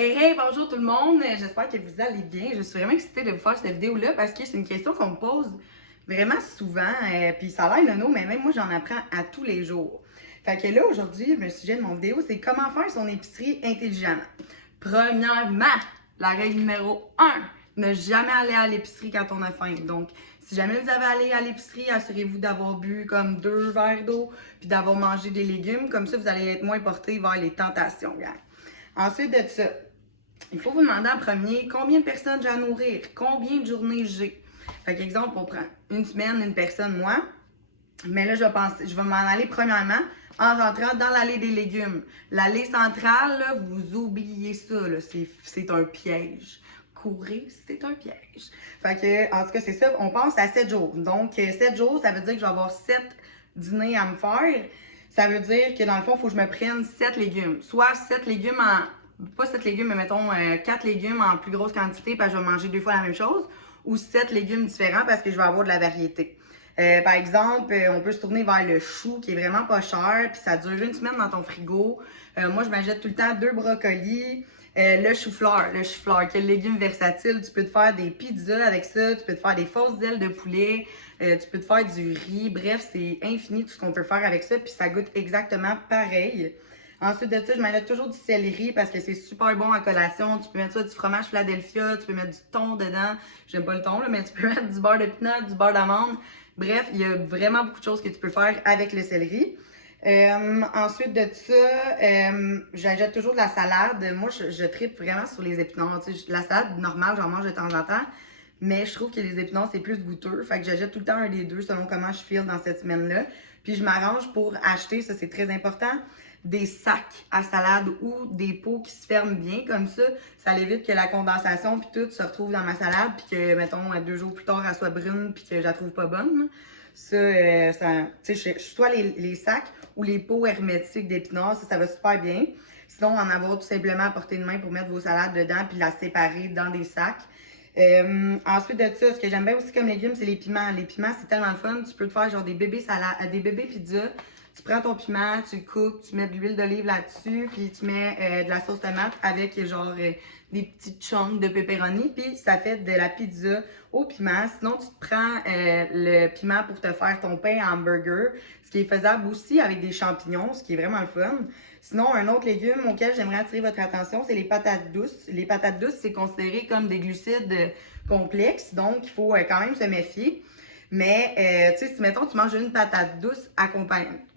Hey, hey, bonjour tout le monde, j'espère que vous allez bien. Je suis vraiment excitée de vous faire cette vidéo-là parce que c'est une question qu'on me pose vraiment souvent, puis ça a l'air nono, mais même moi j'en apprends à tous les jours. Fait que là, aujourd'hui, le sujet de mon vidéo, c'est comment faire son épicerie intelligemment. Premièrement, la règle numéro 1, ne jamais aller à l'épicerie quand on a faim. Donc, si jamais vous avez allé à l'épicerie, assurez-vous d'avoir bu comme 2 verres d'eau, puis d'avoir mangé des légumes, comme ça vous allez être moins porté vers les tentations, gang. Ensuite de ça, il faut vous demander en premier combien de personnes j'ai à nourrir, combien de journées j'ai. Fait qu'exemple, on prend une semaine, une personne, moi. Mais là, je vais m'en aller premièrement en rentrant dans l'allée des légumes. L'allée centrale, là, vous oubliez ça, là, c'est un piège. Courir, c'est un piège. Fait que, en tout cas, c'est ça, on pense à 7 jours. Donc, 7 jours, ça veut dire que je vais avoir 7 dîners à me faire. Ça veut dire que dans le fond, il faut que je me prenne 7 légumes. Soit 7 légumes pas 7 légumes, mais mettons 4 légumes en plus grosse quantité parce que je vais manger 2 fois la même chose. Ou 7 légumes différents parce que je vais avoir de la variété. Par exemple, on peut se tourner vers le chou qui est vraiment pas cher, puis ça dure une semaine dans ton frigo. Moi, je m'achète tout le temps 2 brocolis. Le chou-fleur, quel légume versatile. Tu peux te faire des pizzas avec ça, tu peux te faire des fausses ailes de poulet, tu peux te faire du riz. Bref, c'est infini tout ce qu'on peut faire avec ça, puis ça goûte exactement pareil. Ensuite de ça, je m'achète toujours du céleri parce que c'est super bon à collation. Tu peux mettre ça du fromage Philadelphia, tu peux mettre du thon dedans. J'aime pas le thon, là, mais tu peux mettre du beurre de pinot, du beurre d'amande. Bref, il y a vraiment beaucoup de choses que tu peux faire avec le céleri. Ensuite de ça, j'achète toujours de la salade. Moi, je tripe vraiment sur les épinards. La salade normale, j'en mange de temps en temps. Mais je trouve que les épinards, c'est plus goûteux. Fait que j'achète tout le temps un des deux selon comment je file dans cette semaine-là. Puis je m'arrange pour acheter, ça c'est très important, des sacs à salade ou des pots qui se ferment bien comme ça. Ça évite que la condensation puis tout se retrouve dans ma salade puis que, mettons, 2 jours plus tard, elle soit brune puis que je la trouve pas bonne. Tu sais, soit les sacs ou les pots hermétiques d'épinards, ça va super bien. Sinon, en avoir tout simplement à portée de main pour mettre vos salades dedans puis la séparer dans des sacs. Ensuite de ça, ce que j'aime bien aussi comme légumes, c'est les piments. Les piments, c'est tellement le fun. Tu peux te faire genre des bébés salades, des bébés pizzas. Tu prends ton piment, tu le coupes, tu mets de l'huile d'olive là-dessus, puis tu mets de la sauce tomate avec genre des petits chunks de pepperoni, puis ça fait de la pizza au piment. Sinon, tu te prends le piment pour te faire ton pain hamburger, ce qui est faisable aussi avec des champignons, ce qui est vraiment le fun. Sinon, un autre légume auquel j'aimerais attirer votre attention, c'est les patates douces. Les patates douces, c'est considéré comme des glucides complexes, donc il faut quand même se méfier. Mais, tu sais, si mettons, tu manges une patate douce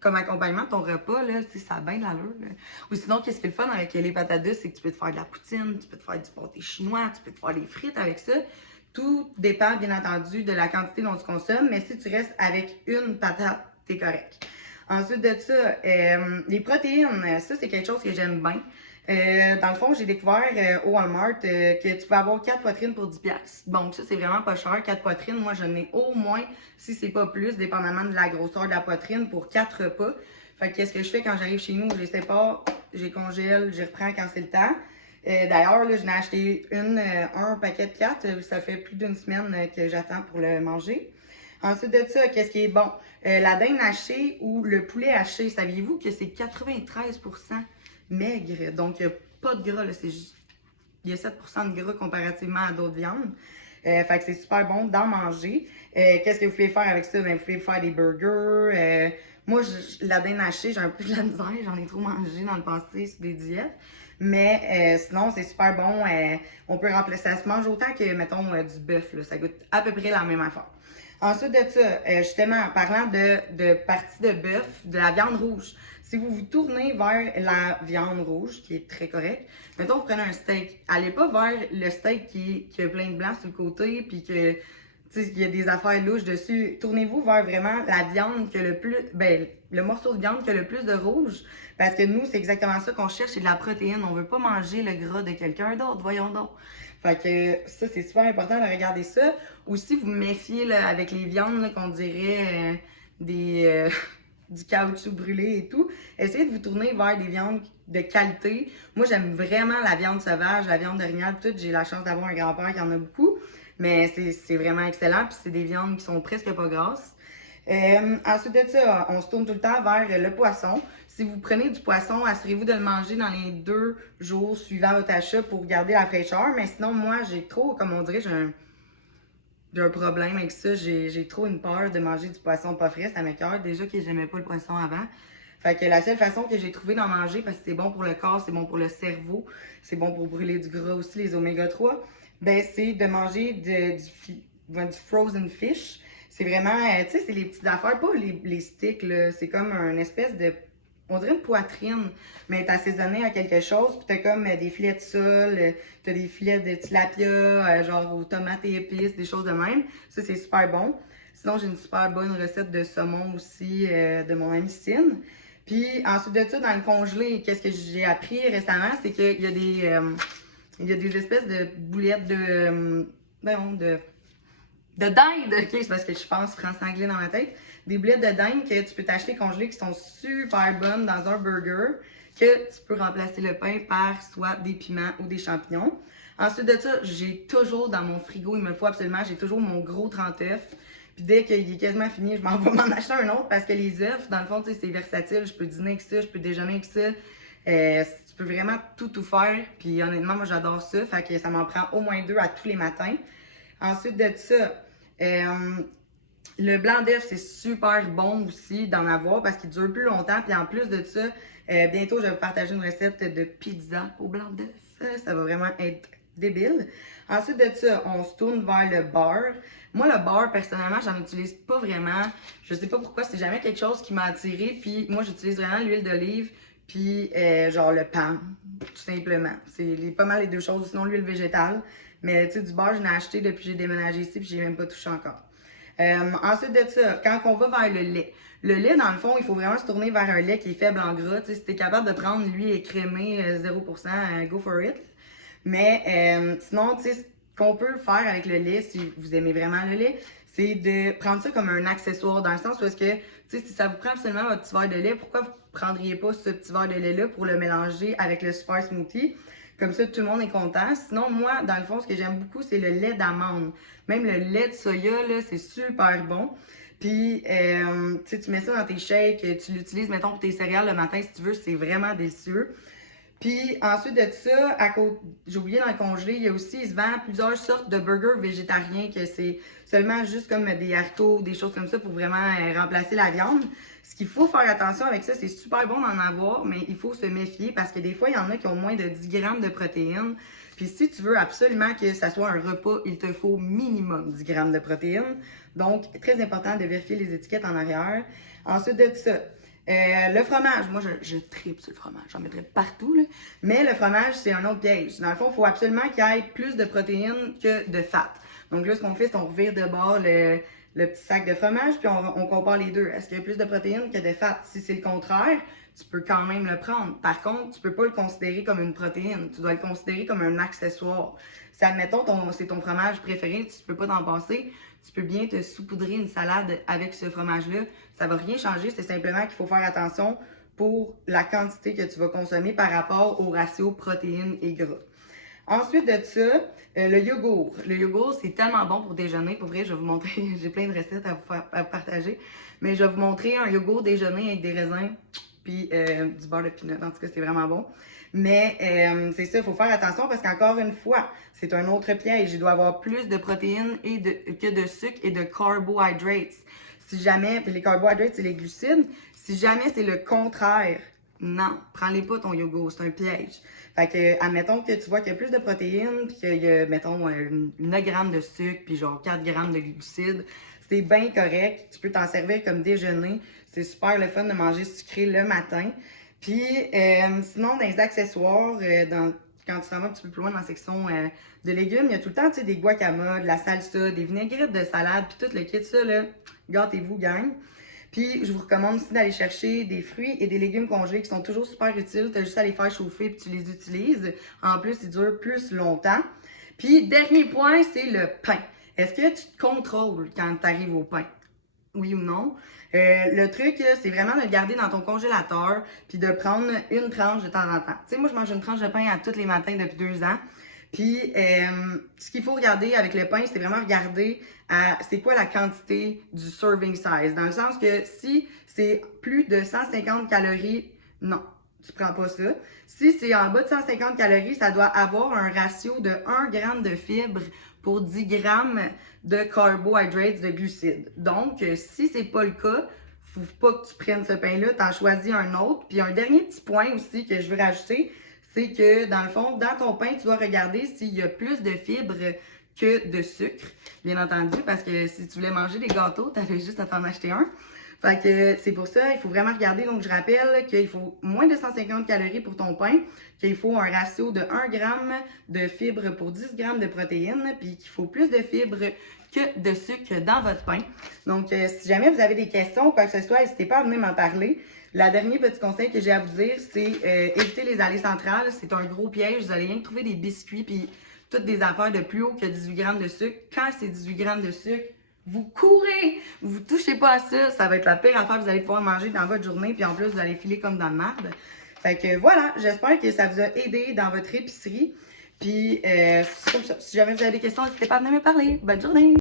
comme accompagnement de ton repas, là, ça a bien de l'allure. Là. Ou sinon, qu'est-ce qui est le fun avec les patates douces, c'est que tu peux te faire de la poutine, tu peux te faire du pâté chinois, tu peux te faire des frites avec ça. Tout dépend, bien entendu, de la quantité dont tu consommes, mais si tu restes avec une patate, t'es correct. Ensuite de ça, les protéines, ça, c'est quelque chose que j'aime bien. Dans le fond, j'ai découvert au Walmart que tu peux avoir 4 poitrines pour 10$. Donc, ça, c'est vraiment pas cher. 4 poitrines, moi, j'en ai au moins, si c'est pas plus, dépendamment de la grosseur de la poitrine, pour 4 repas. Fait que qu'est-ce que je fais quand j'arrive chez nous? Je les sépare, je les congèle, je les reprends quand c'est le temps. D'ailleurs, là, je n'ai acheté un paquet de 4. Ça fait plus d'une semaine que j'attends pour le manger. Ensuite de ça, qu'est-ce qui est bon? La dinde hachée ou le poulet haché, saviez-vous que c'est 93% maigre? Donc, il n'y a pas de gras, là, il y a 7% de gras comparativement à d'autres viandes. Fait que c'est super bon d'en manger. Qu'est-ce que vous pouvez faire avec ça? Ben, vous pouvez faire des burgers. Moi, la dinde hachée, j'ai un peu de la misère. J'en ai trop mangé dans le passé sur des diètes. Mais sinon, c'est super bon. On peut remplacer. Ça se mange autant que, mettons, du bœuf. Là. Ça goûte à peu près la même affaire. Ensuite de ça, justement, en parlant de partie de bœuf, de la viande rouge. Si vous vous tournez vers la viande rouge, qui est très correcte, mettons, vous prenez un steak. Allez pas vers le steak qui a plein de blanc sur le côté, puis que, tu sais, qu'il y a des affaires louches dessus. Tournez-vous vers vraiment la viande que le plus, le morceau de viande qui a le plus de rouge. Parce que nous, c'est exactement ça qu'on cherche, c'est de la protéine. On veut pas manger le gras de quelqu'un d'autre, voyons donc. Fait que ça, c'est super important de regarder ça. Aussi, vous méfiez là, avec les viandes qu'on dirait du caoutchouc brûlé et tout. Essayez de vous tourner vers des viandes de qualité. Moi, j'aime vraiment la viande sauvage, la viande d'orignal, tout. J'ai la chance d'avoir un grand-père qui en a beaucoup. Mais c'est vraiment excellent. Puis c'est des viandes qui sont presque pas grasses. Ensuite de ça, on se tourne tout le temps vers le poisson. Si vous prenez du poisson, assurez-vous de le manger dans les 2 jours suivant votre achat pour garder la fraîcheur. Mais sinon, moi, j'ai trop, comme on dirait, j'ai un problème avec ça. J'ai trop une peur de manger du poisson pas frais. Ça m'écoeure. Déjà que j'aimais pas le poisson avant. Fait que la seule façon que j'ai trouvé d'en manger, parce que c'est bon pour le corps, c'est bon pour le cerveau, c'est bon pour brûler du gras aussi, les oméga 3, ben c'est de manger du frozen fish. C'est vraiment, tu sais, c'est les petites affaires, pas les sticks, là. C'est comme une espèce de, on dirait une poitrine, mais t'as assaisonné à quelque chose, puis t'as comme des filets de sole, t'as des filets de tilapia, genre aux tomates et épices, des choses de même. Ça, c'est super bon. Sinon, j'ai une super bonne recette de saumon aussi de mon amie Cine. Puis ensuite de ça, dans le congelé, qu'est-ce que j'ai appris récemment, c'est qu'il y a il y a des espèces de boulettes de dinde, ok, c'est parce que je pense français-anglais dans ma tête. Des boulettes de dinde que tu peux t'acheter congelées qui sont super bonnes dans un burger, que tu peux remplacer le pain par soit des piments ou des champignons. Ensuite de ça, j'ai toujours dans mon frigo, il me faut absolument, j'ai toujours mon gros 30 œufs. Puis dès qu'il est quasiment fini, je m'en vais m'en acheter un autre parce que les œufs, dans le fond, tu sais, c'est versatile. Je peux dîner avec ça, je peux déjeuner avec ça. Tu peux vraiment tout faire. Puis honnêtement, moi, j'adore ça. Fait que ça m'en prend au moins 2 à tous les matins. Ensuite de ça, le blanc d'œuf, c'est super bon aussi d'en avoir parce qu'il dure plus longtemps. Puis en plus de ça, bientôt, je vais vous partager une recette de pizza au blanc d'œuf. Ça va vraiment être débile. Ensuite de ça, on se tourne vers le beurre. Moi, le beurre, personnellement, j'en utilise pas vraiment. Je sais pas pourquoi, c'est jamais quelque chose qui m'a attiré. Puis moi, j'utilise vraiment l'huile d'olive, puis genre le pan, tout simplement. C'est pas mal les deux choses, sinon l'huile végétale. Mais tu sais, du beurre, j'en ai acheté depuis que j'ai déménagé ici, puis j'ai même pas touché encore. Ensuite de ça, quand on va vers le lait, dans le fond, il faut vraiment se tourner vers un lait qui est faible en gras. Tu sais, si t'es capable de prendre lui écrémé 0%, go for it. Mais sinon, tu sais, ce qu'on peut faire avec le lait, si vous aimez vraiment le lait, c'est de prendre ça comme un accessoire, dans le sens où est-ce que, tu sais, si ça vous prend absolument votre petit verre de lait, pourquoi vous ne prendriez pas ce petit verre de lait-là pour le mélanger avec le super smoothie? Comme ça, tout le monde est content. Sinon, moi, dans le fond, ce que j'aime beaucoup, c'est le lait d'amande. Même le lait de soya, là, c'est super bon. Puis, tu sais, tu mets ça dans tes shakes, tu l'utilises, mettons, pour tes céréales le matin, si tu veux, c'est vraiment délicieux. Puis ensuite de ça, j'ai oublié dans le congelé, il y a aussi, il se vend plusieurs sortes de burgers végétariens que c'est seulement juste comme des haricots, des choses comme ça pour vraiment remplacer la viande. Ce qu'il faut faire attention avec ça, c'est super bon d'en avoir, mais il faut se méfier parce que des fois, il y en a qui ont moins de 10 grammes de protéines. Puis si tu veux absolument que ça soit un repas, il te faut minimum 10 grammes de protéines. Donc, très important de vérifier les étiquettes en arrière. Ensuite de ça, le fromage, moi je tripe sur le fromage, j'en mettrais partout, là. Mais le fromage, c'est un autre piège. Dans le fond, il faut absolument qu'il y ait plus de protéines que de fat. Donc là, ce qu'on fait, c'est qu'on revire de bord le petit sac de fromage, puis on compare les deux. Est-ce qu'il y a plus de protéines que de fat? Si c'est le contraire, tu peux quand même le prendre. Par contre, tu peux pas le considérer comme une protéine. Tu dois le considérer comme un accessoire. Si, admettons, c'est ton fromage préféré, tu peux pas t'en passer, tu peux bien te saupoudrer une salade avec ce fromage-là. Ça va rien changer, c'est simplement qu'il faut faire attention pour la quantité que tu vas consommer par rapport au ratio protéines et gras. Ensuite de ça, le yogourt. Le yogourt, c'est tellement bon pour déjeuner. Pour vrai, je vais vous montrer, j'ai plein de recettes à vous partager. Mais je vais vous montrer un yogourt déjeuner avec des raisins puis du beurre de pinot. En tout cas, c'est vraiment bon. Mais c'est ça, il faut faire attention parce qu'encore une fois, c'est un autre piège. Il doit avoir plus de protéines que de sucre et de carbohydrates. Si jamais, puis les carbohydrates, c'est les glucides. Si jamais c'est le contraire, non, prends-les pas ton yogourt, c'est un piège. Fait que, admettons que tu vois qu'il y a plus de protéines, puis qu'il y a, mettons, 9 grammes de sucre, puis genre 4 grammes de glucides, c'est bien correct. Tu peux t'en servir comme déjeuner. C'est super le fun de manger sucré le matin. Puis, sinon, dans les accessoires, quand tu t'en vas un petit peu plus loin dans la section de légumes, il y a tout le temps, tu sais, des guacamas, de la salsa, des vinaigrettes de salade, puis tout le kit, ça, là, gâtez-vous, gang. Puis, je vous recommande aussi d'aller chercher des fruits et des légumes congelés qui sont toujours super utiles. Tu as juste à les faire chauffer puis tu les utilises. En plus, ils durent plus longtemps. Puis, dernier point, c'est le pain. Est-ce que tu te contrôles quand tu arrives au pain? Oui ou non? Le truc, c'est vraiment de le garder dans ton congélateur puis de prendre une tranche de temps en temps. Tu sais, moi, je mange une tranche de pain à tous les matins depuis 2 ans. Puis, ce qu'il faut regarder avec le pain, c'est vraiment regarder c'est quoi la quantité du serving size. Dans le sens que si c'est plus de 150 calories, non, tu prends pas ça. Si c'est en bas de 150 calories, ça doit avoir un ratio de 1 g de fibres pour 10 grammes de carbohydrates, de glucides. Donc, si c'est pas le cas, faut pas que tu prennes ce pain-là, t'en choisis un autre. Puis un dernier petit point aussi que je veux rajouter, c'est que dans le fond, dans ton pain, tu dois regarder s'il y a plus de fibres que de sucre, bien entendu, parce que si tu voulais manger des gâteaux, tu avais juste à t'en acheter un. Fait que c'est pour ça, il faut vraiment regarder. Donc, je rappelle qu'il faut moins de 150 calories pour ton pain, qu'il faut un ratio de 1 g de fibres pour 10 g de protéines, puis qu'il faut plus de fibres que de sucre dans votre pain. Donc, si jamais vous avez des questions ou quoi que ce soit, n'hésitez pas à venir m'en parler. Le dernier petit conseil que j'ai à vous dire, c'est éviter les allées centrales. C'est un gros piège. Vous allez rien trouver des biscuits puis toutes des affaires de plus haut que 18 grammes de sucre. Quand c'est 18 grammes de sucre, vous courez! Vous touchez pas à ça. Ça va être la pire affaire que vous allez pouvoir manger dans votre journée. Puis en plus, vous allez filer comme dans le marde. Fait que voilà, j'espère que ça vous a aidé dans votre épicerie. Puis, c'est comme ça. Si jamais vous avez des questions, n'hésitez pas à venir me parler. Bonne journée!